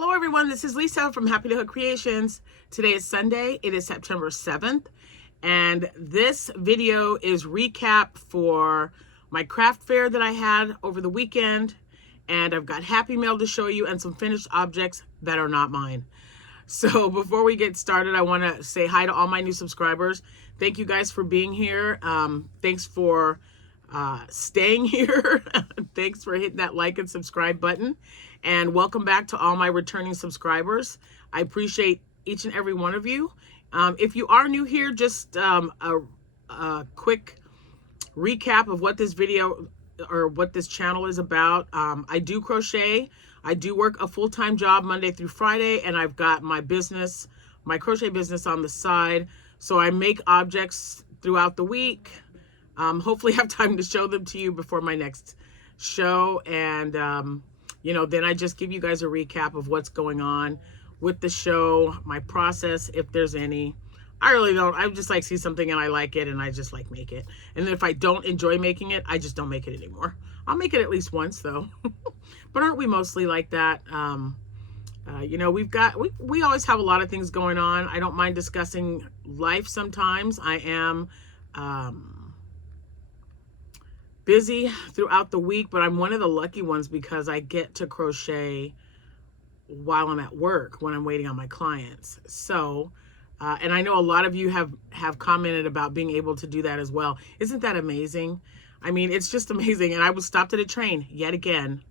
Hello everyone, this is Lisa from Happy to Hook Creations. Today is Sunday, it is September 7th, and this video is recap for my craft fair that I had over the weekend, and I've got Happy Mail to show you and some finished objects that are not mine. So before we get started, I want to say hi to all my new subscribers. Thank you guys for being here. Thanks for staying here. Thanks for hitting that like and subscribe button. And welcome back to all my returning subscribers. I appreciate each and every one of you. If you are new here, just a quick recap of what this video or what this channel is about. I do crochet. I do work a full-time job Monday through Friday, and I've got my business, my crochet business on the side. So I make objects throughout the week. Hopefully have time to show them to you before my next show. And, you know, then I just give you guys a recap of what's going on with the show, my process, if there's any. I really don't. I just like see something and I like it and I just like make it. And then if I don't enjoy making it, I just don't make it anymore. I'll make it at least once though. But aren't we mostly like that? You know, we always have a lot of things going on. I don't mind discussing life sometimes. I am busy throughout the week, but I'm one of the lucky ones because I get to crochet while I'm at work when I'm waiting on my clients. So, and I know a lot of you have commented about being able to do that as well. Isn't that amazing? I mean, it's just amazing. And I was stopped at a train yet again,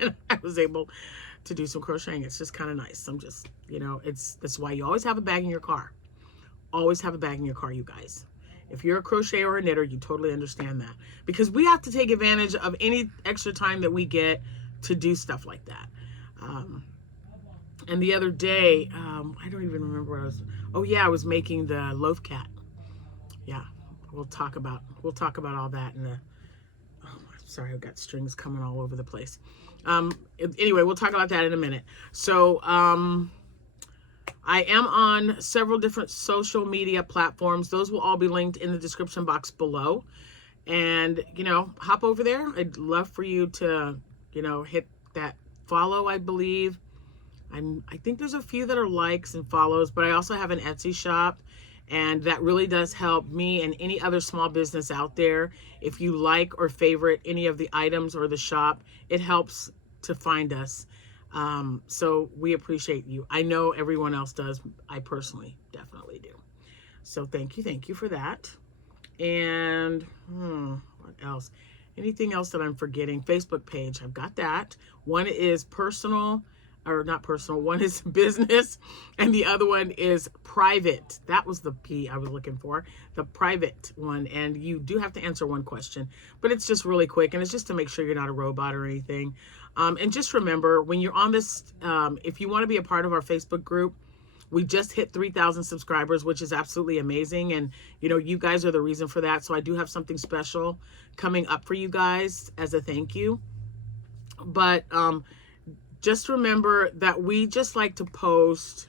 and I was able to do some crocheting. It's just kind of nice. I'm just, you know, that's why you always have a bag in your car. Always have a bag in your car, you guys. If you're a crocheter or a knitter, you totally understand that. Because we have to take advantage of any extra time that we get to do stuff like that. And the other day, I don't even remember what I was, oh yeah, I was making the loaf cat. Yeah, we'll talk about all that in the, oh, sorry, I've got strings coming all over the place. Anyway, we'll talk about that in a minute. So, I am on several different social media platforms. Those will all be linked in the description box below. And, you know, hop over there. I'd love for you to, you know, hit that follow, I believe. I think there's a few that are likes and follows, but I also have an Etsy shop, and that really does help me and any other small business out there. If you like or favorite any of the items or the shop, it helps to find us. So we appreciate you. I know everyone else does. I personally definitely do. So thank you for that. And what else? Anything else that I'm forgetting? Facebook page, I've got that. One is personal, or not personal, one is business, and the other one is private. That was the P I was looking for, the private one. And you do have to answer one question, but it's just really quick, and it's just to make sure you're not a robot or anything. And just remember, when you're on this, if you want to be a part of our Facebook group, we just hit 3,000 subscribers, which is absolutely amazing. And, you know, you guys are the reason for that. So I do have something special coming up for you guys as a thank you. But just remember that we just like to post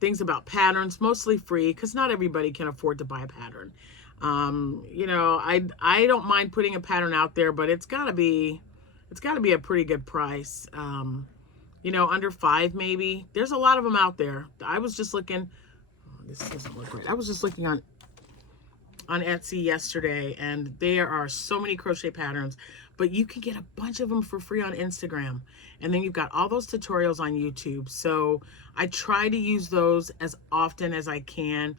things about patterns, mostly free, because not everybody can afford to buy a pattern. You know, I don't mind putting a pattern out there, but it's gotta be a pretty good price. You know, under $5 maybe. There's a lot of them out there. I was just looking, oh, this doesn't look right. I was just looking on Etsy yesterday, and there are so many crochet patterns, but you can get a bunch of them for free on Instagram. And then you've got all those tutorials on YouTube. So I try to use those as often as I can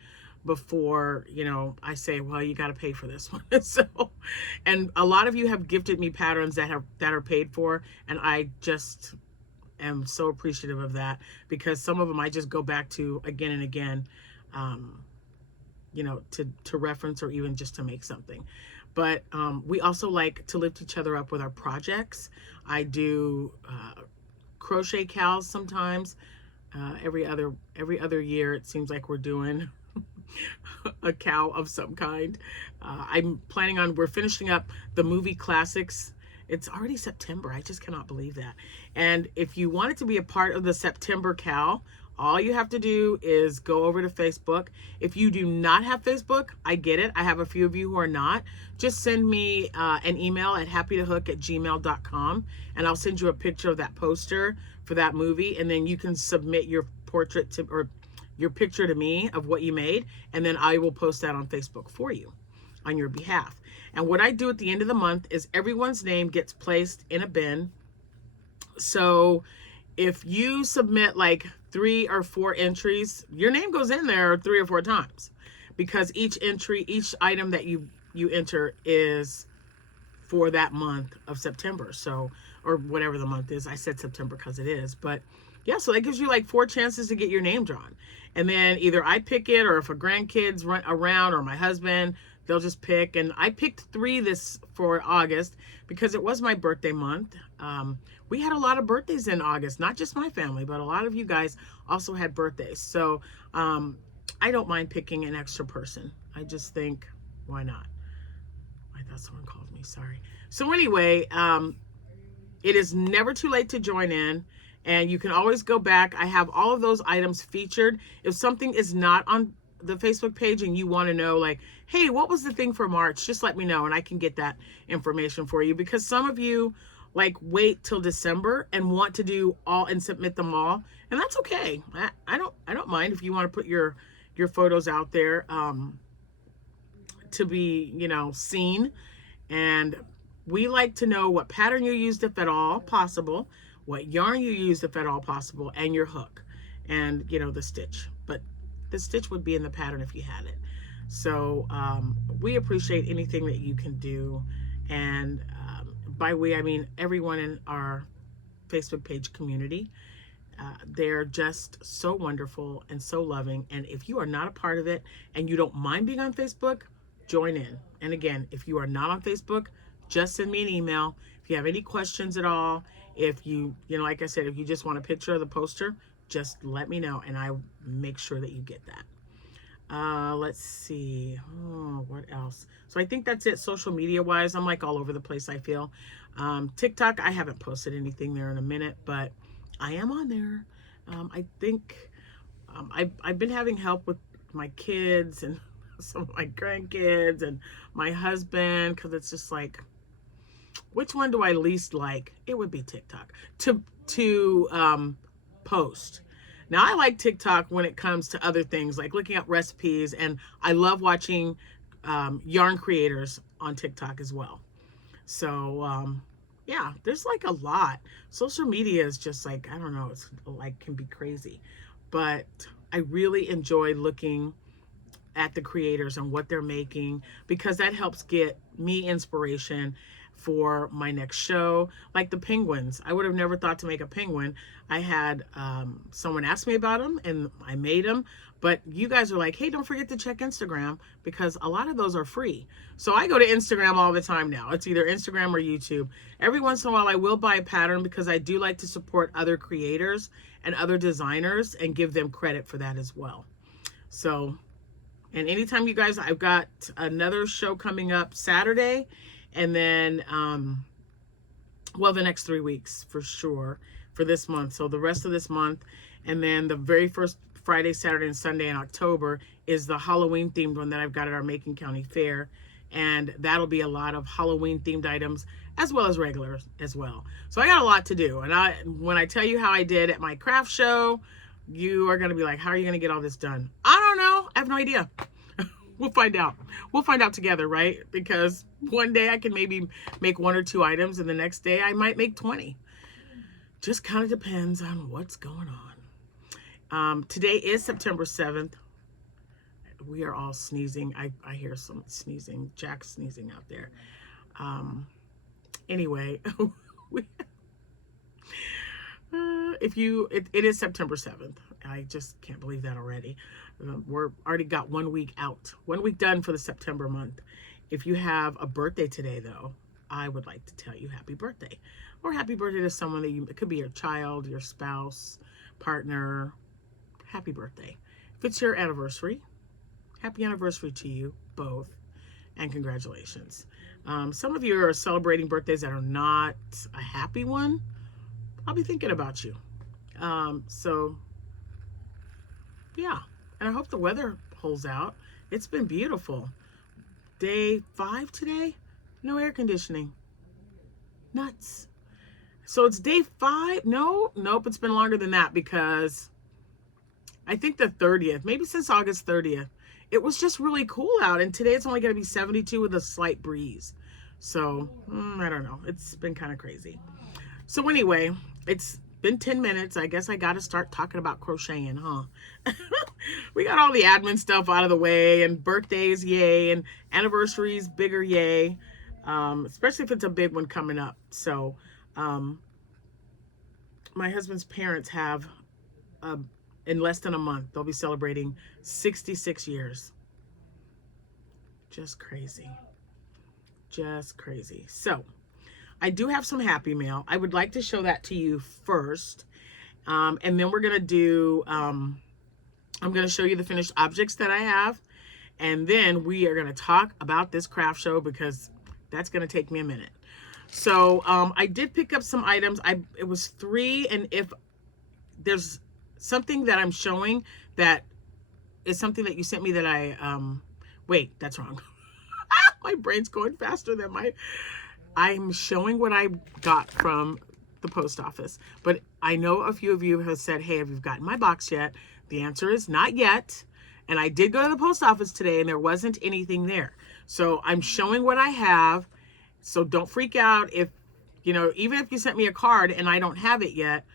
before, you know, I say, well, you got to pay for this one. So, and a lot of you have gifted me patterns that are paid for, and I just am so appreciative of that, because some of them I just go back to again and again, you know, to reference or even just to make something. But we also like to lift each other up with our projects. I do crochet cows sometimes. Every other year it seems like we're doing a cow of some kind. I'm planning on, we're finishing up the movie classics. It's already September. I just cannot believe that. And if you wanted to be a part of the September cow, All you have to do is go over to Facebook. If you do not have Facebook, I get it. I have a few of you who are not. Just send me an email at happytohook@gmail.com, and I'll send you a picture of that poster for that movie, and then you can submit your portrait to, or your picture to me of what you made, and then I will post that on Facebook for you on your behalf. And what I do at the end of the month is everyone's name gets placed in a bin. So if you submit like 3 or 4 entries, your name goes in there 3 or 4 times, because each entry, each item that you enter is for that month of September. So, or whatever the month is. I said September because it is, but yeah, so that gives you like 4 chances to get your name drawn. And then either I pick it, or if a grandkids run around, or my husband, they'll just pick. And I picked 3 for August because it was my birthday month. We had a lot of birthdays in August, not just my family, but a lot of you guys also had birthdays. So I don't mind picking an extra person. I just think, why not? I thought someone called me, sorry. So anyway, it is never too late to join in, and you can always go back. I have all of those items featured. If something is not on the Facebook page and you want to know, like, hey, what was the thing for March? Just let me know and I can get that information for you, because some of you like wait till December and want to do all and submit them all, and that's okay. I don't mind if you want to put your photos out there to be, you know, seen. And we like to know what pattern you used, if at all possible, what yarn you used, if at all possible, and your hook, and, you know, the stitch. But the stitch would be in the pattern if you had it. So we appreciate anything that you can do. And by we, I mean everyone in our Facebook page community. They're just so wonderful and so loving. And if you are not a part of it and you don't mind being on Facebook, join in. And again, if you are not on Facebook, just send me an email. If you have any questions at all, if you know, like I said, if you just want a picture of the poster, just let me know and I'll make sure that you get that. Let's see. Oh, what else? So I think that's it. Social media wise, I'm like all over the place, I feel. TikTok, I haven't posted anything there in a minute, but I am on there. I think I've been having help with my kids and some of my grandkids and my husband, because it's just like, which one do I least like? It would be TikTok to post. Now, I like TikTok when it comes to other things, like looking up recipes, and I love watching yarn creators on TikTok as well. So, yeah, there's like a lot. Social media is just like, I don't know, it's like can be crazy. But I really enjoy looking at the creators and what they're making, because that helps get me inspiration for my next show. Like the penguins, I would have never thought to make a penguin. I had someone ask me about them and I made them, but you guys are like, hey, don't forget to check Instagram, because a lot of those are free. So I go to Instagram all the time now. It's either Instagram or YouTube. Every once in a while I will buy a pattern, because I do like to support other creators and other designers and give them credit for that as well. So, and anytime you guys, I've got another show coming up Saturday, and then, well, the next 3 weeks for sure for this month. So the rest of this month, and then the very first Friday, Saturday, and Sunday in October is the Halloween themed one that I've got at our Macon County Fair. And that'll be a lot of Halloween themed items as well as regular as well. So I got a lot to do. And when I tell you how I did at my craft show, you are going to be like, how are you going to get all this done? I don't know. I have no idea. We'll find out. We'll find out together, right? Because one day I can maybe make 1 or 2 items, and the next day I might make 20. Just kind of depends on what's going on. Today is September 7th. We are all sneezing. I hear some sneezing. Jack's sneezing out there. Anyway, it is September 7th. I just can't believe that already. We're already got 1 week out, 1 week done for the September month. If you have a birthday today, though, I would like to tell you happy birthday, or happy birthday to someone that it could be your child, your spouse, partner. Happy birthday. If it's your anniversary, happy anniversary to you both, and congratulations. Some of you are celebrating birthdays that are not a happy one. I'll be thinking about you. So Yeah. And I hope the weather holds out. It's been beautiful. Day 5 today. No air conditioning. Nuts. So it's day 5. No, nope. It's been longer than that because I think the 30th, maybe since August 30th, it was just really cool out. And today it's only going to be 72 with a slight breeze. So I don't know. It's been kind of crazy. So anyway, it's been 10 minutes. I guess I got to start talking about crocheting, huh? We got all the admin stuff out of the way, and birthdays, yay, and anniversaries, bigger yay, especially if it's a big one coming up. So my husband's parents have, in less than a month, they'll be celebrating 66 years. Just crazy. Just crazy. So I do have some happy mail. I would like to show that to you first. And then we're going to do, I'm going to show you the finished objects that I have. And then we are going to talk about this craft show because that's going to take me a minute. So I did pick up some items. It was 3. And if there's something that I'm showing that is something that you sent me that wait, that's wrong. My brain's going faster than I'm showing what I got from the post office. But I know a few of you have said, hey, have you gotten my box yet? The answer is not yet. And I did go to the post office today and there wasn't anything there. So I'm showing what I have. So don't freak out if, even if you sent me a card and I don't have it yet,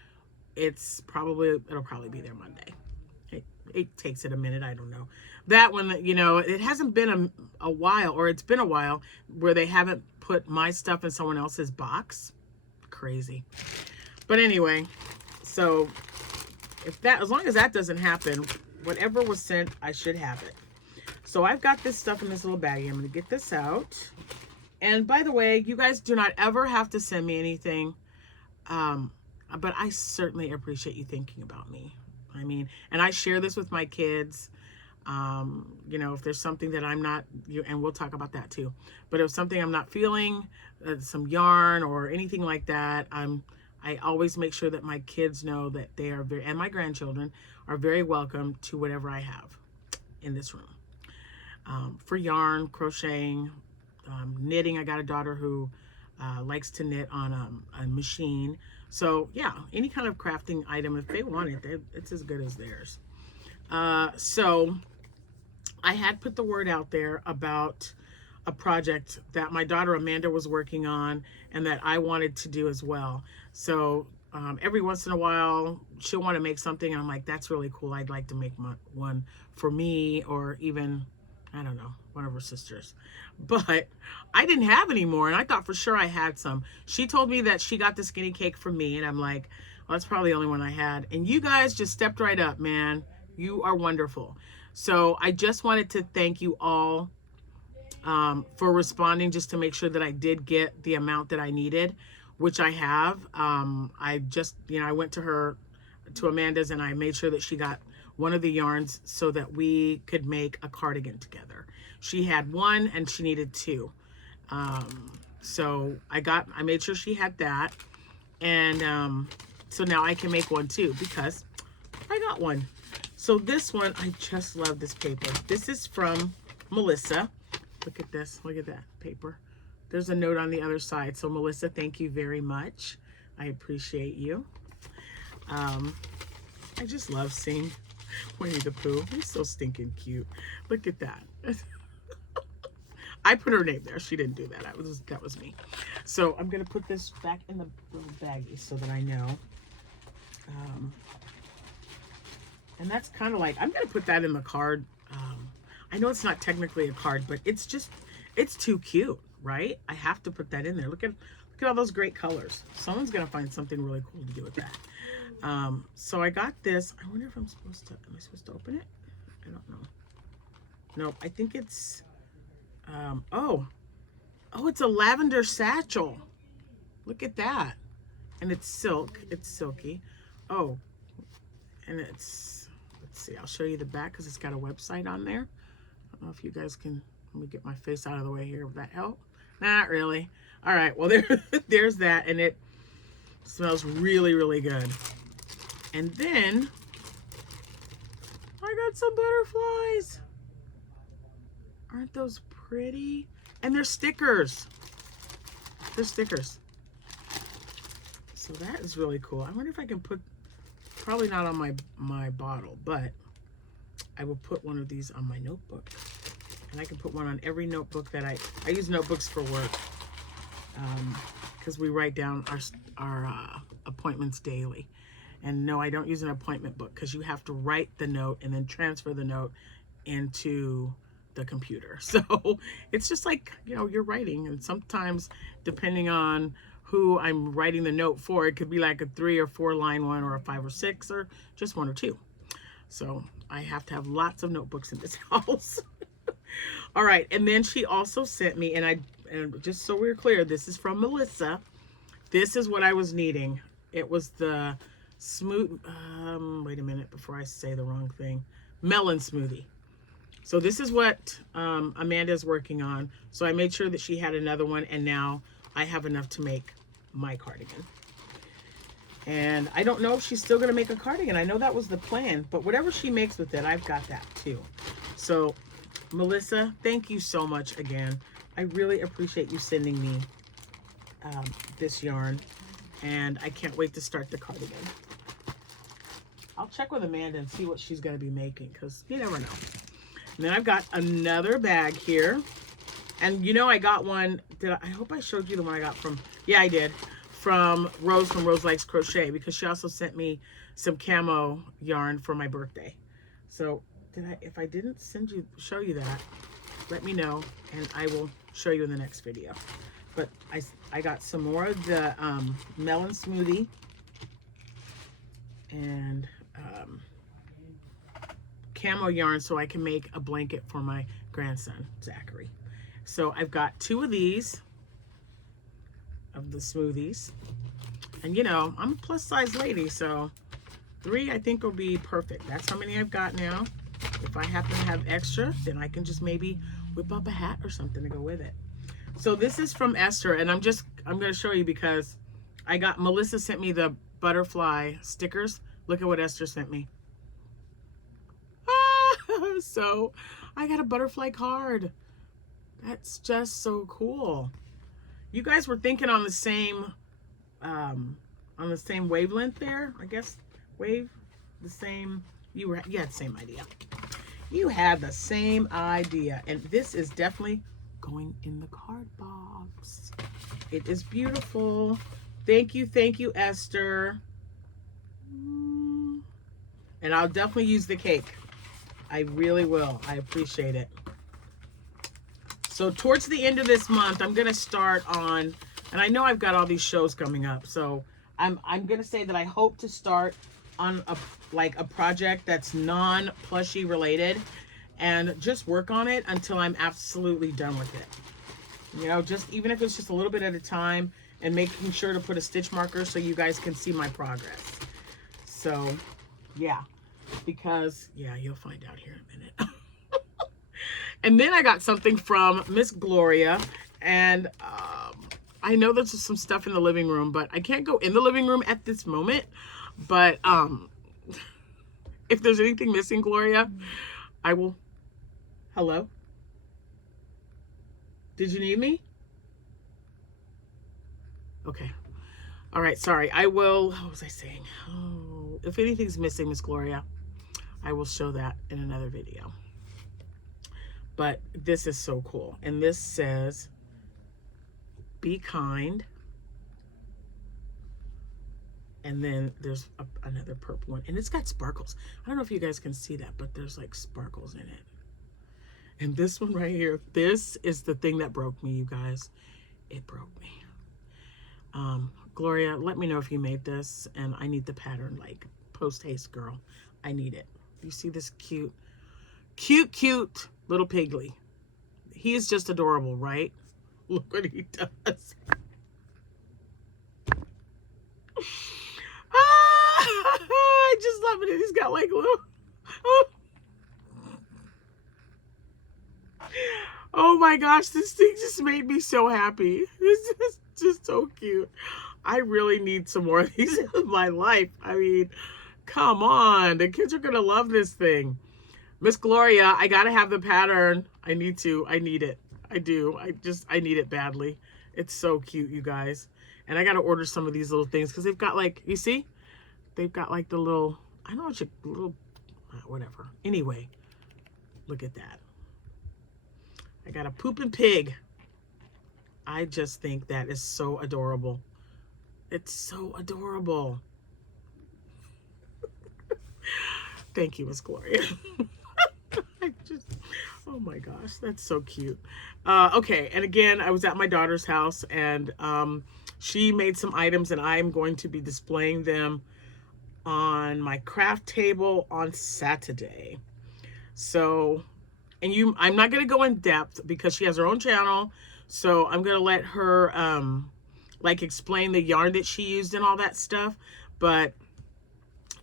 it'll probably be there Monday. It takes it a minute. I don't know. That one, it hasn't been a while, or it's been a while where they haven't put my stuff in someone else's box. Crazy. But anyway, so as long as that doesn't happen, whatever was sent, I should have it. So I've got this stuff in this little baggie. I'm going to get this out. And by the way, you guys do not ever have to send me anything. But I certainly appreciate you thinking about me. I mean, and I share this with my kids. If there's something that I'm not, and we'll talk about that too. But if something I'm not feeling, some yarn or anything like that, I always make sure that my kids know that they are and my grandchildren are very welcome to whatever I have in this room. For yarn, crocheting, knitting, I got a daughter who likes to knit on a machine. So yeah, any kind of crafting item, if they want it, it's as good as theirs. So I had put the word out there about a project that my daughter Amanda was working on and that I wanted to do as well. So every once in a while she'll want to make something and I'm like, that's really cool. I'd like to make one for me, or even, I don't know, one of her sisters. But I didn't have any more, and I thought for sure I had some. She told me that she got the skinny cake from me, and I'm like, well, that's probably the only one I had. And you guys just stepped right up, man. You are wonderful. So I just wanted to thank you all for responding, just to make sure that I did get the amount that I needed, which I have. I just, I went to Amanda's, and I made sure that she got one of the yarns so that we could make a cardigan together. She had one and she needed 2. So I made sure she had that. And so now I can make one too because I got one. So this one, I just love this paper. This is from Melissa. Look at this. Look at that paper. There's a note on the other side. So Melissa, thank you very much. I appreciate you. I just love seeing Winnie the Pooh. He's so stinking cute. Look at that. I put her name there. She didn't do that. That was me. So I'm going to put this back in the little baggie so that I know. And that's kind of like, I'm going to put that in the card. I know it's not technically a card, but it's too cute, right? I have to put that in there. Look at all those great colors. Someone's going to find something really cool to do with that. So I got this. I wonder if am I supposed to open it? I don't know. No, I think it's, oh, it's a lavender satchel. Look at that. And it's silk. It's silky. Oh, and let's see, I'll show you the back because it's got a website on there. I don't know if you guys can, let me get my face out of the way here. Would that help? Not really. All right, well, there's that, and it smells really, really good. And then, I got some butterflies. Aren't those pretty? And they're stickers. They're stickers. So that is really cool. I wonder if I can put, probably not on my bottle, but I will put one of these on my notebook. And I can put one on every notebook that I use notebooks for work. Because we write down our appointments daily. And no, I don't use an appointment book because you have to write the note and then transfer the note into the computer. So it's just like, you know, you're writing, and sometimes depending on who I'm writing the note for, it could be like a 3 or 4 line one, or a 5 or 6, or just 1 or 2. So I have to have lots of notebooks in this house. All right, and then she also sent me, and just so we're clear, this is from Melissa. This is what I was needing. It was the smooth, wait a minute before I say the wrong thing, melon smoothie. So this is what Amanda's working on. So I made sure that she had another one, and now I have enough to make my cardigan. And I don't know if she's still going to make a cardigan. I know that was the plan, but whatever she makes with it, I've got that too. So Melissa, thank you so much again. I really appreciate you sending me this yarn, and I can't wait to start the cardigan. I'll check with Amanda and see what she's going to be making, because you never know. And then I've got another bag here. And you know, I got one, I hope I showed you the one I got from, yeah, I did, from Rose Likes Crochet, because she also sent me some camo yarn for my birthday. So if I didn't show you that, let me know and I will show you in the next video. But I got some more of the melon smoothie and camo yarn so I can make a blanket for my grandson, Zachary. So I've got 2 of these, of the smoothies. And you know, I'm a plus size lady, so 3 I think will be perfect. That's how many I've got now. If I happen to have extra, then I can just maybe whip up a hat or something to go with it. So this is from Esther, and I'm going to show you because Melissa sent me the butterfly stickers. Look at what Esther sent me. So I got a butterfly card. That's just so cool. You guys were thinking on the same wavelength there, I guess. You had the same idea. You had the same idea, and this is definitely going in the card box. It is beautiful. Thank you, Esther. And I'll definitely use the cake. I really will. I appreciate it. So towards the end of this month, I'm going to start on, and I know I've got all these shows coming up, so I'm going to say that I hope to start on a project that's non-plushie related, and just work on it until I'm absolutely done with it. You know, just even if it's just a little bit at a time, and making sure to put a stitch marker so you guys can see my progress. So, yeah. Because, yeah, you'll find out here in a minute. And then I got something from Miss Gloria, and I know there's some stuff in the living room, but I can't go in the living room at this moment. But if there's anything missing, Gloria, I will. Hello? Did you need me? Okay. All right, sorry. I will, what was I saying? Oh, if anything's missing, Miss Gloria, I will show that in another video. But this is so cool. And this says, be kind. And then there's another purple one. And it's got sparkles. I don't know if you guys can see that, but there's like sparkles in it. And this one right here, this is the thing that broke me, you guys. It broke me. Gloria, let me know if you made this. And I need the pattern, like, post-haste, girl. I need it. You see this cute little pigly. He is just adorable, right? Look what he does. I just love it. He's got like little. Oh my gosh, this thing just made me so happy. This is just so cute. I really need some more of these in my life. I mean, come on. The kids are going to love this thing. Miss Gloria, I gotta have the pattern. I need it. I do. I need it badly. It's so cute, you guys. And I gotta order some of these little things because they've got like, you see? They've got like the little, I don't know what you, little, whatever. Anyway, look at that. I got a pooping pig. I just think that is so adorable. It's so adorable. Thank you, Miss Gloria. I just, oh my gosh, that's so cute. Okay, and again, I was at my daughter's house, and she made some items, and I'm going to be displaying them on my craft table on Saturday. So, and I'm not going to go in depth because she has her own channel. So I'm going to let her like explain the yarn that she used and all that stuff. But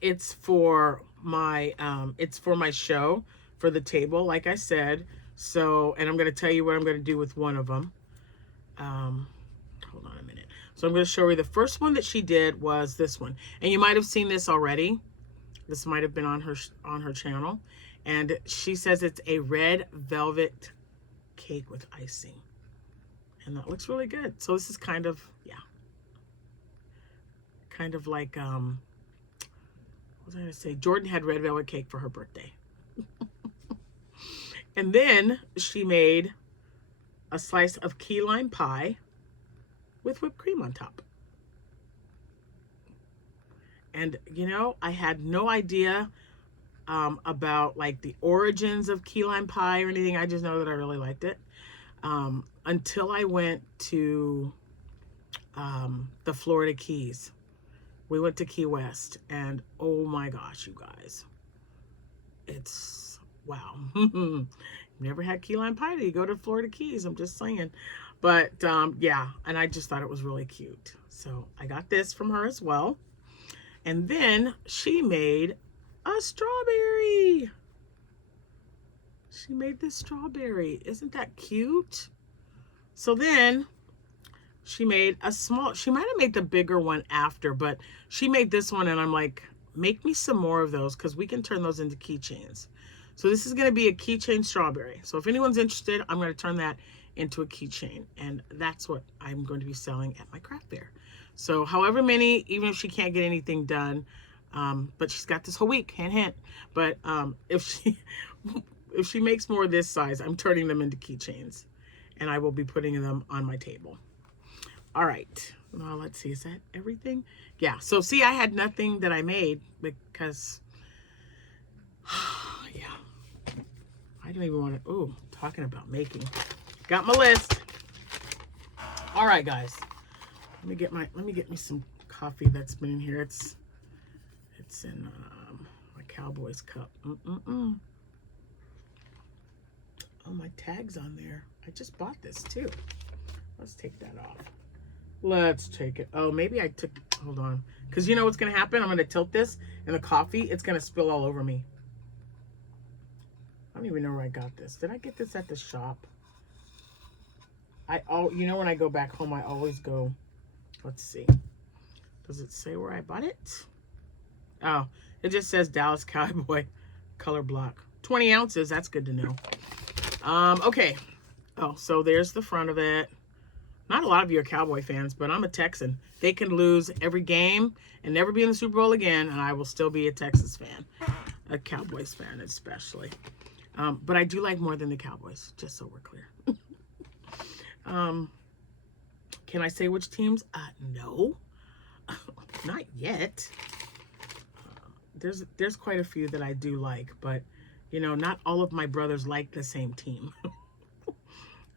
it's for my show for the table, like I said. So, and I'm going to tell you what I'm going to do with one of them. Hold on a minute. So I'm going to show you the first one that she did was this one. And you might have seen this already. This might have been on her channel. And she says it's a red velvet cake with icing. And that looks really good. So this is kind of, yeah. Kind of like, what was I going to say? Jordan had red velvet cake for her birthday. And then she made a slice of key lime pie with whipped cream on top. And, you know, I had no idea about like the origins of key lime pie or anything. I just know that I really liked it. Until I went to the Florida Keys. We went to Key West, and oh my gosh, you guys. It's, wow. Never had key lime pie till you go to Florida Keys, I'm just saying. But yeah, and I just thought it was really cute. So I got this from her as well. And then she made a strawberry. She made this strawberry. Isn't that cute? So then she made a small, she might have made the bigger one after, but she made this one, and I'm like, make me some more of those because we can turn those into keychains. So this is going to be a keychain strawberry. So if anyone's interested, I'm going to turn that into a keychain, and that's what I'm going to be selling at my craft fair. So however many, even if she can't get anything done, but she's got this whole week, hint, hint. But if she makes more this size, I'm turning them into keychains, and I will be putting them on my table. All right. Well, let's see. Is that everything? Yeah. So see, I had nothing that I made because, yeah, I don't even want to. Oh, talking about making. Got my list. All right, guys. Let me get me some coffee that's been in here. It's in my Cowboys cup. Oh, my tag's on there. I just bought this too. Let's take that off. Let's take it. Oh, maybe I took, hold on. Because you know what's going to happen? I'm going to tilt this, and the coffee, it's going to spill all over me. I don't even know where I got this. Did I get this at the shop? You know, when I go back home, I always go, let's see. Does it say where I bought it? Oh, it just says Dallas Cowboy color block. 20 ounces. That's good to know. Okay. Oh, so there's the front of it. Not a lot of you are Cowboy fans, but I'm a Texan. They can lose every game and never be in the Super Bowl again, and I will still be a Texas fan. A Cowboys fan, especially. But I do like more than the Cowboys, just so we're clear. Can I say which teams? No. Not yet. There's quite a few that I do like, but, you know, not all of my brothers like the same team.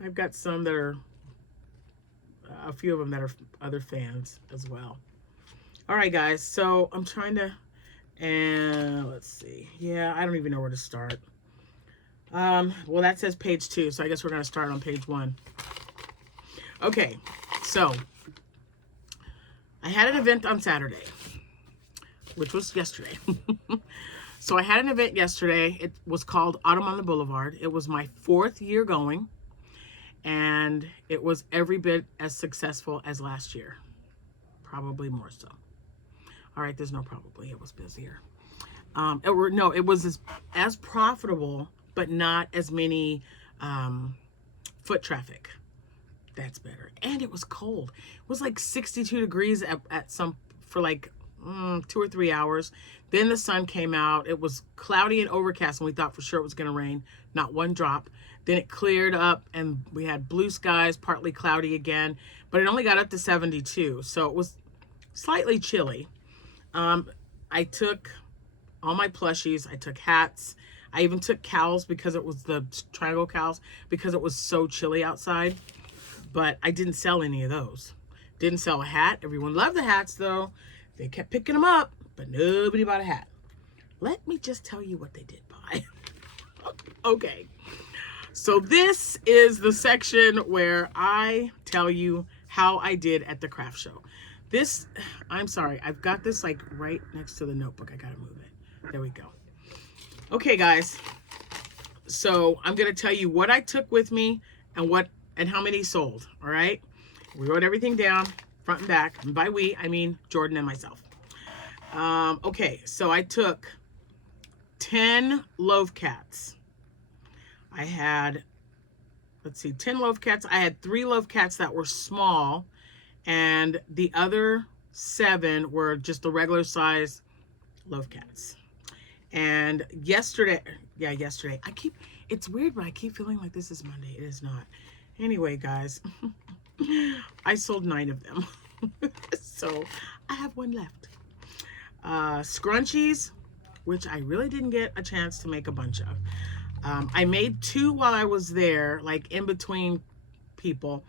I've got some that are... a few of them that are other fans as well. All right, guys. So I'm trying to, and let's see. Yeah, I don't even know where to start. Well, that says page 2, so I guess we're going to start on page 1. Okay, so I had an event on Saturday, which was yesterday. So I had an event yesterday. It was called Autumn on the Boulevard. It was my 4th year going. And it was every bit as successful as last year. Probably more so. All right, there's no probably. It was busier. it was as profitable, but not as many foot traffic. That's better. And it was cold. It was like 62 degrees for like 2 or 3 hours. Then the sun came out. It was cloudy and overcast, and we thought for sure it was going to rain. Not one drop. Then it cleared up, and we had blue skies, partly cloudy again. But it only got up to 72, so it was slightly chilly. I took all my plushies. I took hats. I even took cows because it was the triangle cows because it was so chilly outside. But I didn't sell any of those. Didn't sell a hat. Everyone loved the hats, though. They kept picking them up, but nobody bought a hat. Let me just tell you what they did buy. Okay. So this is the section where I tell you how I did at the craft show. I'm sorry, I've got this like right next to the notebook. I gotta move it. There we go. Okay, guys. So I'm gonna tell you what I took with me and how many sold. All right. We wrote everything down, front and back. And by we, I mean Jordan and myself. Okay, so I took 10 loaf cats. I had, 10 loaf cats. I had 3 loaf cats that were small, and the other 7 were just the regular size loaf cats. And yesterday, it's weird, but I keep feeling like this is Monday. It is not. Anyway, guys, I sold 9 of them. So I have 1 left. Scrunchies, which I really didn't get a chance to make a bunch of. I made 2 while I was there, like in between people.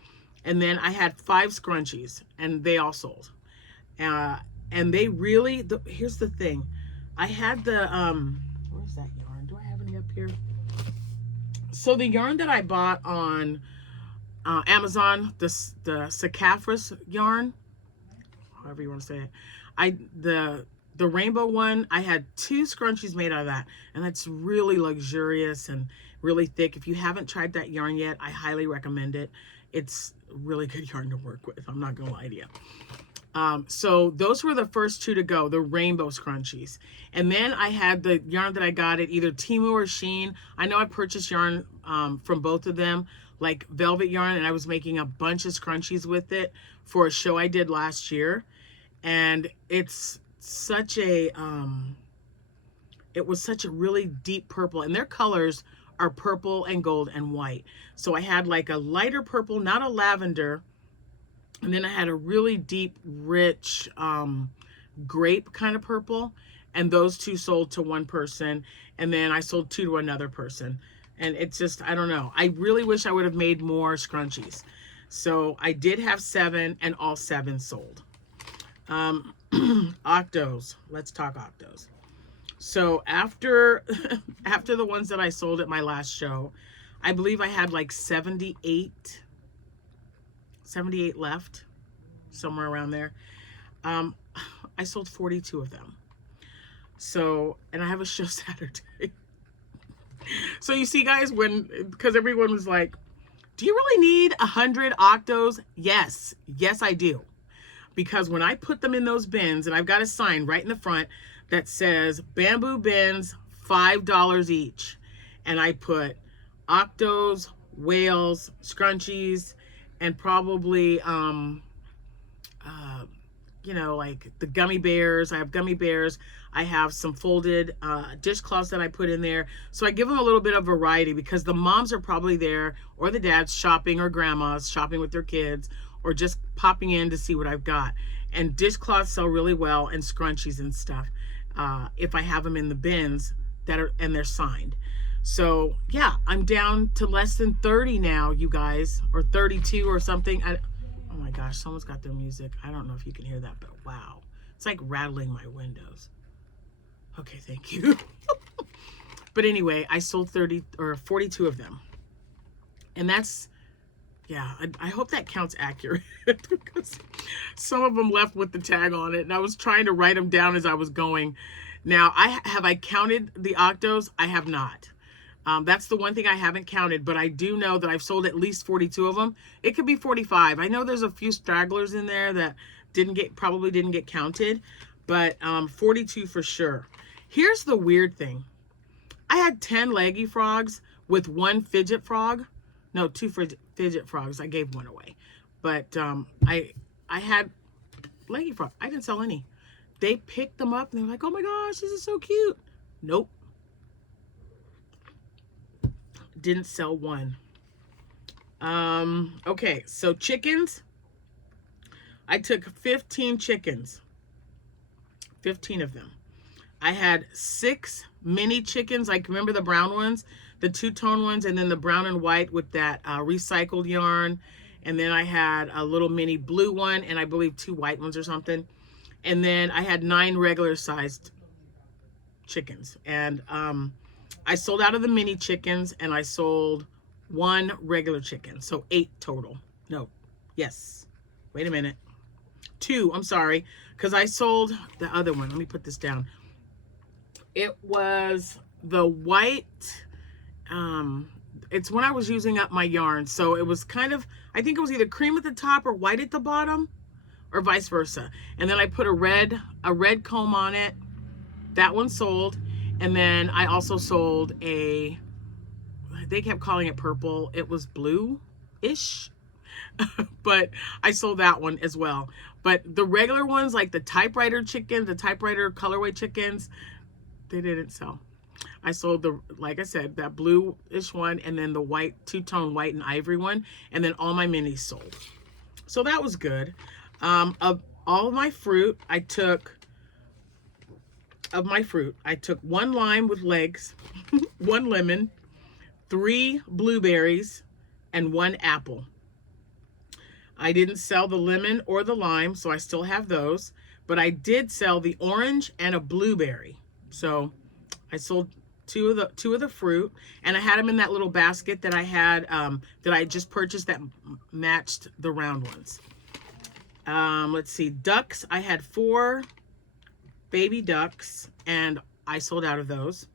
And then I had 5 scrunchies, and they all sold. And they really, here's the thing. I had the, where's that yarn? Do I have any up here? So the yarn that I bought on Amazon, the Sacaphras yarn, however you want to say it. The rainbow one, I had 2 scrunchies made out of that, and that's really luxurious and really thick. If you haven't tried that yarn yet, I highly recommend it. It's really good yarn to work with. I'm not gonna lie to you. So those were the first 2 to go, the rainbow scrunchies. And then I had the yarn that I got at either Temu or Shein. I know I purchased yarn from both of them, like velvet yarn, and I was making a bunch of scrunchies with it for a show I did last year. And it's such a it was such a really deep purple, and their colors are purple and gold and white. So I had like a lighter purple, not a lavender, and then I had a really deep, rich grape kind of purple, and those 2 sold to 1 person, and then I sold 2 to another person. And it's just, I don't know, I really wish I would have made more scrunchies. So I did have 7, and all 7 sold. Octos. Let's talk octos. So after the ones that I sold at my last show, I believe I had like 78 left, somewhere around there. I sold 42 of them. So, and I have a show Saturday. So you see, guys, because everyone was like, do you really need 100 octos? Yes, I do. Because when I put them in those bins, and I've got a sign right in the front that says bamboo bins, $5 each. And I put octos, whales, scrunchies, and probably, like the gummy bears. I have gummy bears. I have some folded dishcloths that I put in there. So I give them a little bit of variety because the moms are probably there, or the dads shopping, or grandmas shopping with their kids, or just popping in to see what I've got. And dishcloths sell really well, and scrunchies and stuff, if I have them in the bins and they're signed. So yeah, I'm down to less than 30 now, you guys, or 32 or something. Oh my gosh, someone's got their music. I don't know if you can hear that, but wow. It's like rattling my windows. Okay, thank you. But anyway, I sold 42 of them. And that's, yeah, I hope that counts accurate because some of them left with the tag on it, and I was trying to write them down as I was going. Now, I counted the octos? I have not. That's the one thing I haven't counted, but I do know that I've sold at least 42 of them. It could be 45. I know there's a few stragglers in there that probably didn't get counted, but 42 for sure. Here's the weird thing. I had 10 leggy frogs with one fidget frog. No, two fidget frogs. I gave one away. But I had leggy frog. I didn't sell any. They picked them up and they're like, oh my gosh, this is so cute. Nope. Didn't sell one. Okay, so chickens. I took 15 chickens. 15 of them. I had 6 mini chickens. Like, remember the brown ones? The two-tone ones, and then the brown and white with that recycled yarn. And then I had a little mini blue one, and I believe 2 white ones or something. And then I had 9 regular-sized chickens. And I sold out of the mini chickens, and I sold 1 regular chicken. So 8 total. No. Yes. Wait a minute. 2. I'm sorry. Because I sold the other one. Let me put this down. It was the white, it's when I was using up my yarn. So it was kind of, I think it was either cream at the top or white at the bottom, or vice versa. And then I put a red comb on it. That one sold. And then I also sold they kept calling it purple. It was blue-ish. But I sold that one as well. But the regular ones, like the typewriter chickens, the typewriter colorway chickens, they didn't sell. I sold like I said, that blue-ish one, and then the white, two-tone white and ivory one, and then all my minis sold. So that was good. Of all of my fruit, I took 1 lime with legs, 1 lemon, 3 blueberries, and 1 apple. I didn't sell the lemon or the lime, so I still have those, but I did sell the orange and a blueberry. So I sold two of the fruit, and I had them in that little basket that I had that I just purchased that matched the round ones. Let's see, ducks. I had 4 baby ducks, and I sold out of those.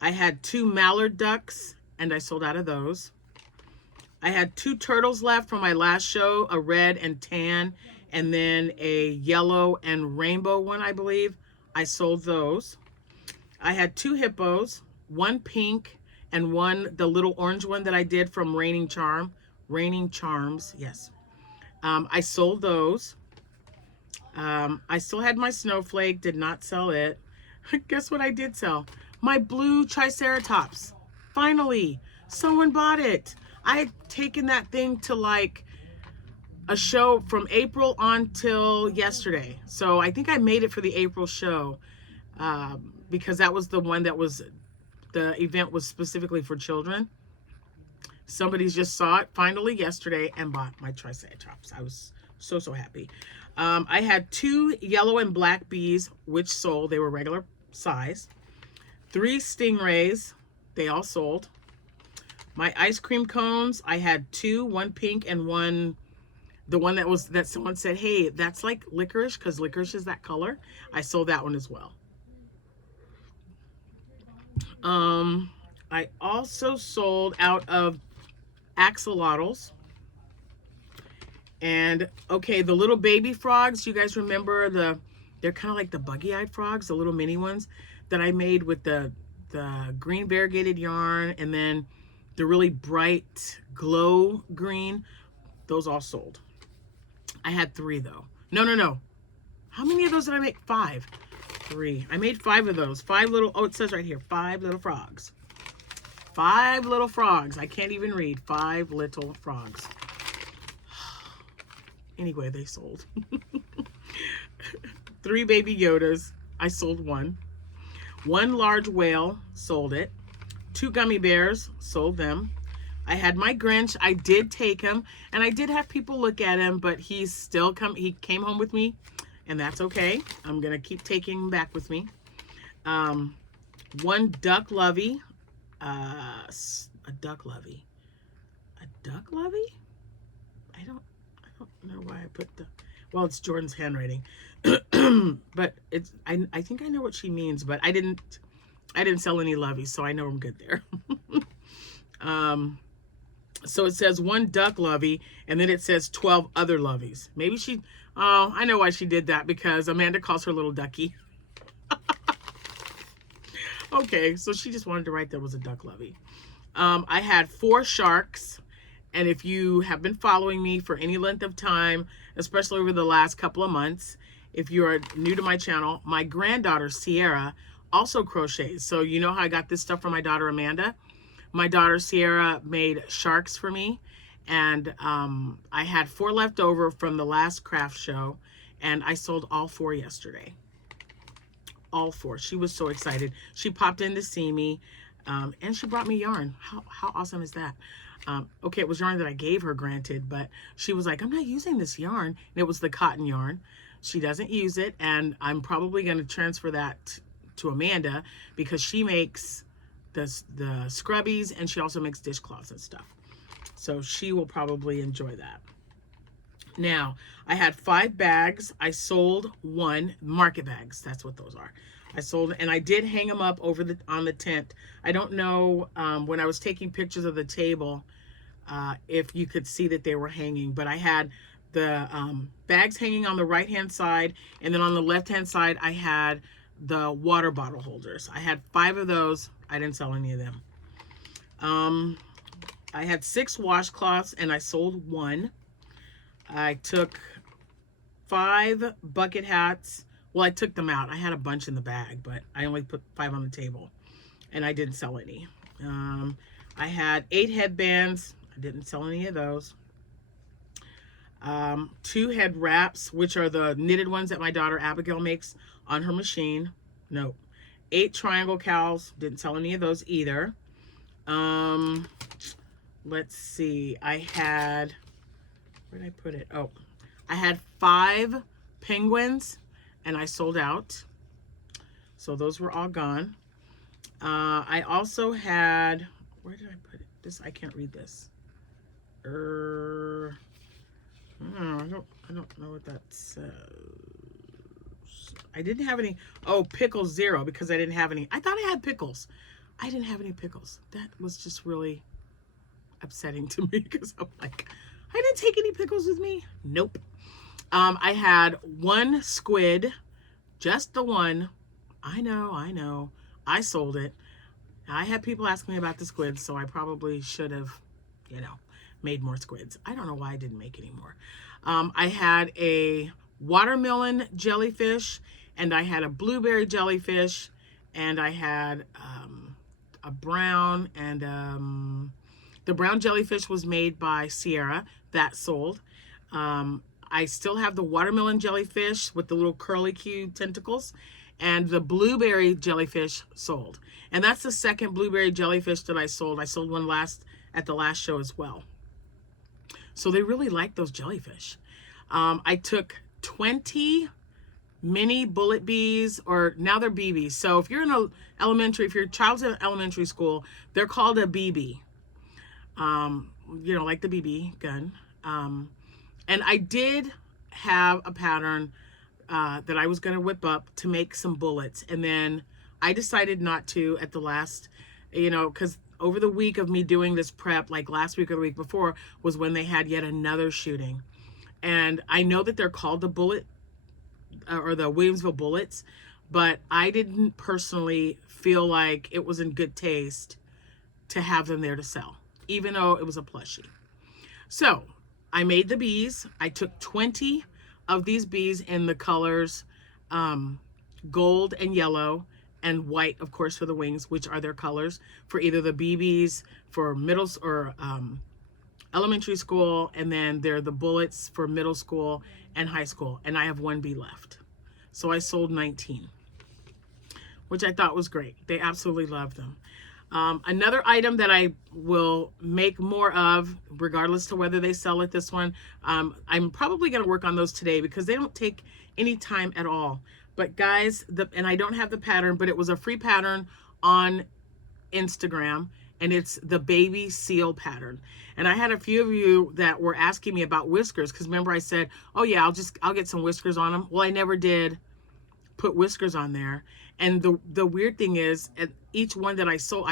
I had 2 mallard ducks, and I sold out of those. I had 2 turtles left from my last show, a red and tan, and then a yellow and rainbow one, I believe. I sold those. I had 2 hippos, 1 pink, and 1, the little orange one that I did from Raining Charms, yes. I sold those. I still had my snowflake, did not sell it. Guess what I did sell? My blue Triceratops. Finally, someone bought it. I had taken that thing to like a show from April on till yesterday. So I think I made it for the April show because that was the one that was, the event was specifically for children. Somebody's just saw it finally yesterday and bought my Triceratops. I was so happy. I had 2 yellow and black bees, which sold. They were regular size. 3 stingrays. They all sold. My ice cream cones, I had 2, 1 pink and 1, the one that someone said, hey, that's like licorice, because licorice is that color. I sold that one as well. I also sold out of axolotls. And okay, the little baby frogs, you guys remember they're kind of like the buggy-eyed frogs, the little mini ones that I made with the green variegated yarn, and then the really bright glow green. Those all sold. I had 3 though. No. How many of those did I make? 5. 3. I made 5 of those. 5 little, oh, it says right here, 5 little frogs. 5 little frogs. I can't even read. 5 little frogs. Anyway, they sold. 3 baby Yodas. I sold 1. 1 large whale. Sold it. 2 gummy bears. Sold them. I had my Grinch. I did take him, and I did have people look at him, but he's still he came home with me, and that's okay. I'm gonna keep taking him back with me. 1 duck lovey. A duck lovey. A duck lovey? I don't know why I put the, well, it's Jordan's handwriting. But it's, I think I know what she means, but I didn't sell any loveys, so I know I'm good there. So it says 1 duck lovey, and then it says 12 other loveys. Maybe she, oh, I know why she did that, because Amanda calls her little ducky. Okay, so she just wanted to write there was a duck lovey. I had 4 sharks. And if you have been following me for any length of time, especially over the last couple of months, if you're new to my channel, my granddaughter, Sierra, also crochets. So you know how I got this stuff from my daughter, Amanda? My daughter, Sierra, made sharks for me. And I had 4 left over from the last craft show. And I sold all 4 yesterday. All 4. She was so excited. She popped in to see me. And she brought me yarn. How awesome is that? Okay, it was yarn that I gave her, granted, but she was like, I'm not using this yarn. And it was the cotton yarn. She doesn't use it, and I'm probably going to transfer that to Amanda because she makes the scrubbies, and she also makes dishcloths and stuff. So she will probably enjoy that. Now, I had 5 bags. I sold 1, market bags. That's what those are. I sold, and I did hang them up over on the tent. I don't know when I was taking pictures of the table if you could see that they were hanging, but I had the bags hanging on the right hand side, and then on the left hand side I had the water bottle holders. I had 5 of those. I didn't sell any of them. I had 6 washcloths and I sold 1. I took 5 bucket hats. Well, I took them out. I had a bunch in the bag, but I only put 5 on the table, and I didn't sell any. I had 8 headbands. I didn't sell any of those. 2 head wraps, which are the knitted ones that my daughter Abigail makes on her machine. Nope. 8 triangle cowls. Didn't sell any of those either. Let's see. I had, where did I put it? Oh, I had 5 penguins, and I sold out. So those were all gone. I also had, where did I put it? This, I can't read this. I don't know what that says. I didn't have any. Oh, pickles 0 because I didn't have any. I thought I had pickles. I didn't have any pickles. That was just really upsetting to me because I'm like, I didn't take any pickles with me. Nope. I had 1 squid, just the 1. I know. I sold it. I had people ask me about the squids, so I probably should have, you know, made more squids. I don't know why I didn't make any more. I had a watermelon jellyfish, and I had a blueberry jellyfish, and I had a brown, and the brown jellyfish was made by Sierra. That sold. I still have the watermelon jellyfish with the little curly cube tentacles, and the blueberry jellyfish sold. And that's the second blueberry jellyfish that I sold. I sold one at the last show as well. So they really like those jellyfish. I took 20 mini bullet bees, or now they're BBs. So if you're in a elementary, if your child's in elementary school, they're called a BB. You know, like the BB gun. And I did have a pattern that I was going to whip up to make some bullets. And then I decided not to at the last, you know, because over the week of me doing this prep, like last week or the week before, was when they had yet another shooting. And I know that they're called the bullet or the Williamsville bullets, but I didn't personally feel like it was in good taste to have them there to sell, even though it was a plushie. So I made the bees. I took 20 of these bees in the colors gold and yellow, and white, of course, for the wings, which are their colors for either the BBs for middle or elementary school, and then they're the bullets for middle school and high school. And I have 1 bee left. So I sold 19, which I thought was great. They absolutely love them. Another item that I will make more of, regardless to whether they sell it, this one, I'm probably going to work on those today because they don't take any time at all. But guys, and I don't have the pattern, but it was a free pattern on Instagram, and it's the baby seal pattern. And I had a few of you that were asking me about whiskers, because remember I said, oh yeah, I'll get some whiskers on them. Well, I never did put whiskers on there. And the weird thing is, at each one that I sold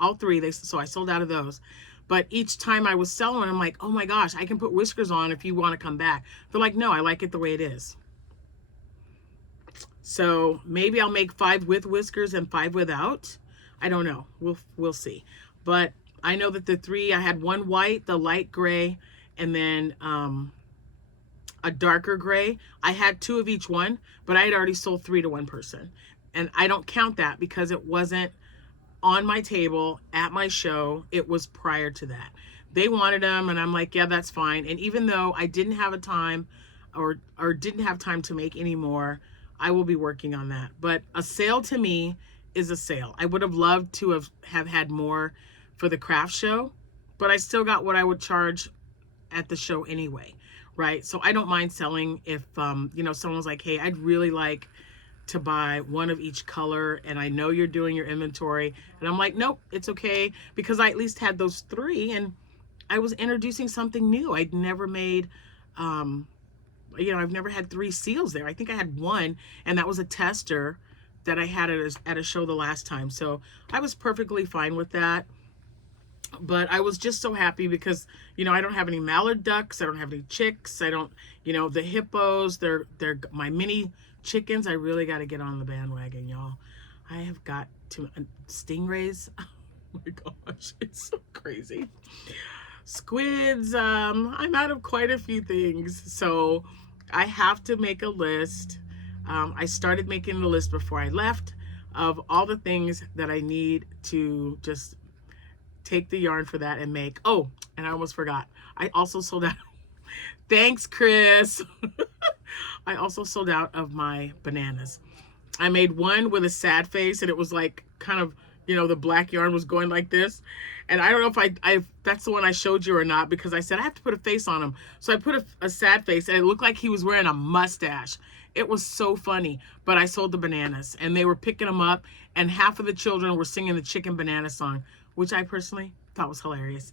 all 3, so I sold out of those. But each time I was selling, I'm like, oh my gosh, I can put whiskers on if you want to come back. They're like, no, I like it the way it is. So maybe I'll make 5 with whiskers and 5 without. I don't know. We'll see. But I know that the 3, I had one white, the light gray, and then a darker gray. I had 2 of each one, but I had already sold 3 to one person. And I don't count that because it wasn't on my table at my show. It was prior to that. They wanted them, and I'm like, yeah, that's fine. And even though I didn't have a time or didn't have time to make any more, I will be working on that. But a sale to me is a sale. I would have loved to have had more for the craft show, but I still got what I would charge at the show anyway, right? So I don't mind selling if, you know, someone's like, hey, I'd really like to buy one of each color, and I know you're doing your inventory. And I'm like, nope, it's okay, because I at least had those 3, and I was introducing something new. I'd never made, you know, I've never had 3 seals there. I think I had 1, and that was a tester that I had at a show the last time. So I was perfectly fine with that. But I was just so happy because, you know, I don't have any mallard ducks. I don't have any chicks. I don't, you know, the hippos, they're my mini chickens. I really got to get on the bandwagon, y'all. I have got to, stingrays. Oh my gosh, it's so crazy. Squids, I'm out of quite a few things. So I have to make a list. I started making the list before I left of all the things that I need to just take the yarn for that and make. Oh, and I almost forgot. I also sold out. Thanks, Chris. I also sold out of my bananas. I made one with a sad face, and it was like kind of, you know, the black yarn was going like this. And I don't know if I that's the one I showed you or not, because I said I have to put a face on him. So I put a sad face, and it looked like he was wearing a mustache. It was so funny. But I sold the bananas, and they were picking them up, and half of the children were singing the chicken banana song, which I personally thought was hilarious.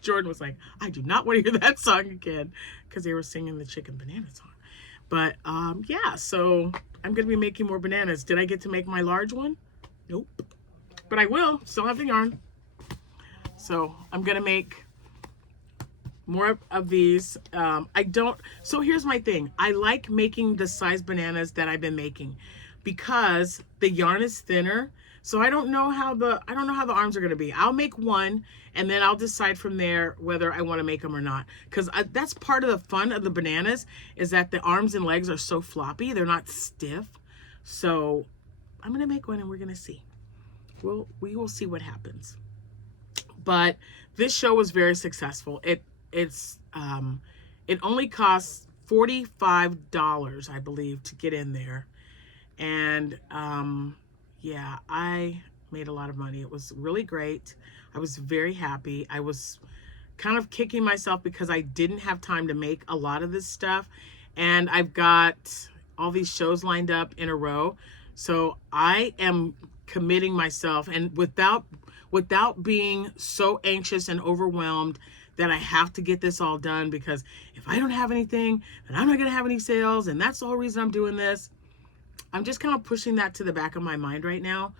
Jordan was like, I do not want to hear that song again, because they were singing the chicken banana song. But yeah, so I'm going to be making more bananas. Did I get to make my large one? Nope. But I will. Still have the yarn. So I'm going to make more of these. So here's my thing. I like making the size bananas that I've been making because the yarn is thinner. So I don't know how the arms are going to be. I'll make one, and then I'll decide from there whether I want to make them or not. Because that's part of the fun of the bananas, is that the arms and legs are so floppy. They're not stiff. So I'm going to make one, and we're going to see. We will see what happens. But this show was very successful. It only costs $45, I believe, to get in there. And yeah, I made a lot of money. It was really great. I was very happy. I was kind of kicking myself because I didn't have time to make a lot of this stuff. And I've got all these shows lined up in a row. So I am committing myself, and without being so anxious and overwhelmed that I have to get this all done, because if I don't have anything, then I'm not going to have any sales. And that's the whole reason I'm doing this. I'm just kind of pushing that to the back of my mind right now.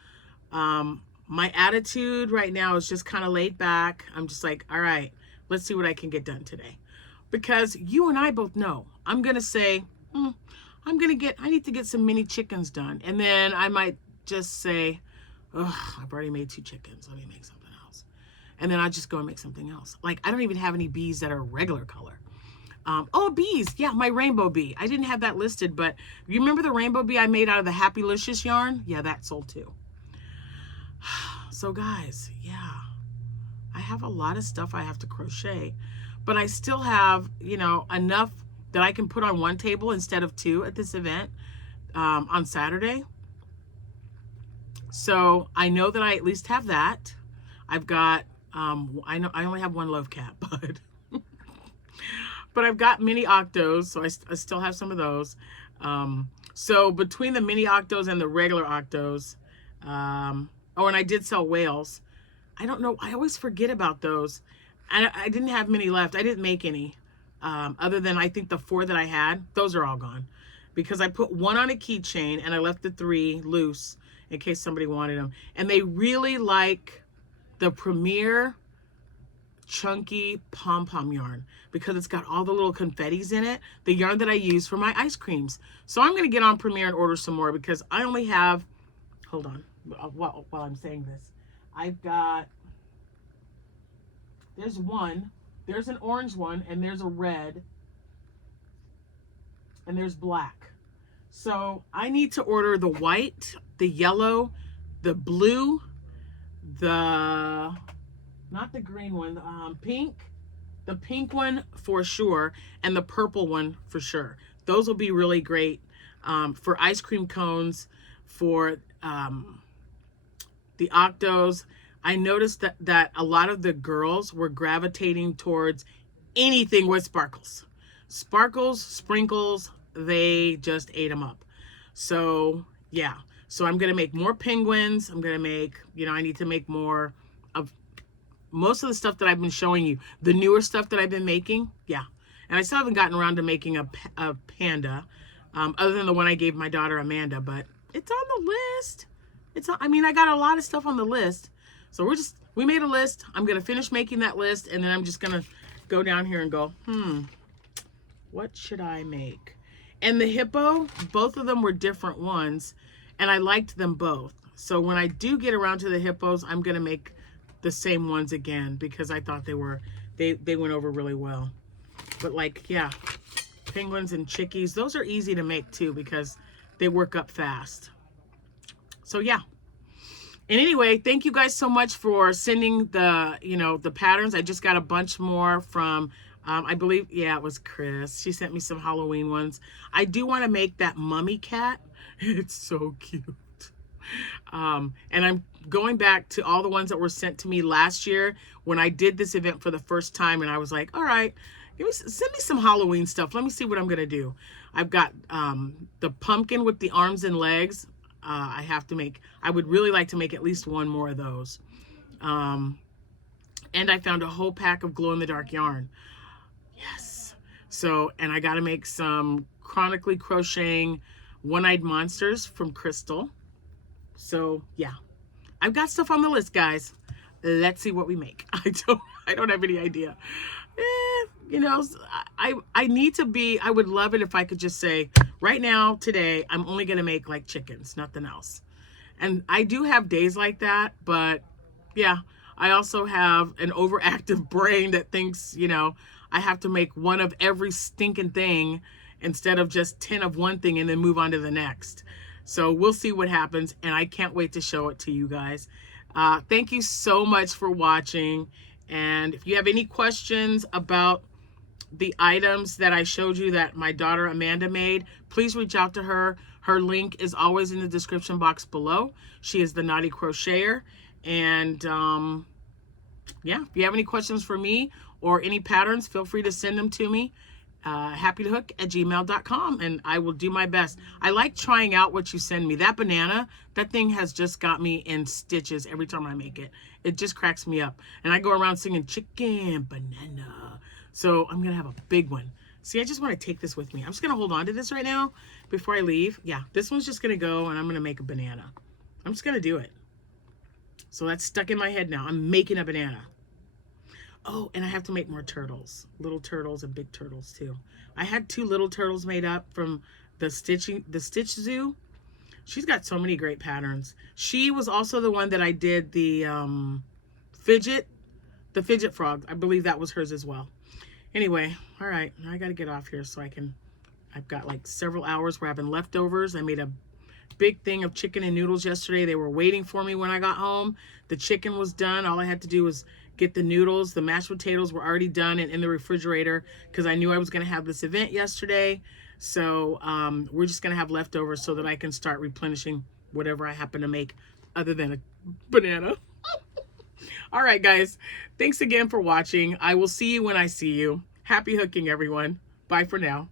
My attitude right now is just kind of laid back. I'm just like, all right, let's see what I can get done today. Because you and I both know, I'm going to say, I need to get some mini chickens done. And then I might just say, I've already made 2 chickens. Let me make something else. And then I'll just go and make something else. Like, I don't even have any bees that are regular color. Oh, bees. Yeah, my rainbow bee. I didn't have that listed, but you remember the rainbow bee I made out of the Happylicious yarn? Yeah, that sold too. So guys, yeah, I have a lot of stuff I have to crochet, but I still have, you know, enough that I can put on one table instead of 2 at this event on Saturday. So I know that I at least have that. I've got, I know I only have 1 loaf cap, but I've got mini octos, so I still have some of those. So between the mini octos and the regular octos, oh, and I did sell whales. I don't know, I always forget about those. I didn't have many left. I didn't make any, other than I think the 4 that I had. Those are all gone, because I put 1 on a keychain and I left the 3 loose in case somebody wanted them. And they really like the Premier chunky pom-pom yarn because it's got all the little confettis in it, the yarn that I use for my ice creams. So I'm going to get on Premier and order some more because I only have, hold on, while I'm saying this, I've got, there's one, there's an orange one, and there's a red, and there's black. So I need to order the white, the yellow, the blue, the, not the green one, pink, the pink one for sure, and the purple one for sure. Those will be really great for ice cream cones, for the octos. I noticed that a lot of the girls were gravitating towards anything with sparkles. Sparkles, sprinkles, they just ate them up. So yeah, so I'm gonna make more penguins. I'm gonna make, you know, I need to make more of most of the stuff that I've been showing you, the newer stuff that I've been making. Yeah, and I still haven't gotten around to making a panda, other than the one I gave my daughter Amanda, but it's on the list. It's on, I mean, I got a lot of stuff on the list. So we made a list. I'm gonna finish making that list, and then I'm just gonna go down here and go, what should I make? And the hippo, both of them were different ones, and I liked them both. So when I do get around to the hippos, I'm gonna make the same ones again because I thought they went over really well. But like, yeah, penguins and chickies, those are easy to make too because they work up fast. So yeah. And anyway, thank you guys so much for sending the, you know, the patterns. I just got a bunch more from, I believe, yeah, it was Chris. She sent me some Halloween ones. I do want to make that mummy cat. It's so cute. And I'm going back to all the ones that were sent to me last year when I did this event for the first time. And I was like, all right, send me some Halloween stuff. Let me see what I'm going to do. I've got the pumpkin with the arms and legs. I have to make, I would really like to make at least one more of those. And I found a whole pack of glow-in-the-dark yarn. Yes. So, and I got to make some chronically crocheting one-eyed monsters from Crystal. So yeah, I've got stuff on the list, guys. Let's see what we make. I don't have any idea. You know, I need to be, I would love it if I could just say, right now, today, I'm only going to make like chickens, nothing else. And I do have days like that, but yeah, I also have an overactive brain that thinks, you know, I have to make one of every stinking thing instead of just 10 of one thing and then move on to the next. So we'll see what happens, and I can't wait to show it to you guys. Thank you so much for watching. And if you have any questions about the items that I showed you that my daughter Amanda made, please reach out to her. Her link is always in the description box below. She is the Naughty Crocheter. And yeah, if you have any questions for me or any patterns, feel free to send them to me. happytohook@gmail.com, and I will do my best. I like trying out what you send me. That banana, that thing has just got me in stitches every time I make it. It just cracks me up. And I go around singing chicken banana. So I'm going to have a big one. See, I just want to take this with me. I'm just going to hold on to this right now before I leave. Yeah, this one's just going to go, and I'm going to make a banana. I'm just going to do it. So that's stuck in my head now. I'm making a banana. Oh, and I have to make more turtles. Little turtles and big turtles too. I had 2 little turtles made up from the Stitch Zoo. She's got so many great patterns. She was also the one that I did the fidget frog. I believe that was hers as well. Anyway, all right, I got to get off here so I've got like several hours where I've been leftovers. I made a big thing of chicken and noodles yesterday. They were waiting for me when I got home. The chicken was done. All I had to do was get the noodles. The mashed potatoes were already done and in the refrigerator because I knew I was going to have this event yesterday. So we're just going to have leftovers so that I can start replenishing whatever I happen to make other than a banana. All right, guys. Thanks again for watching. I will see you when I see you. Happy hooking, everyone. Bye for now.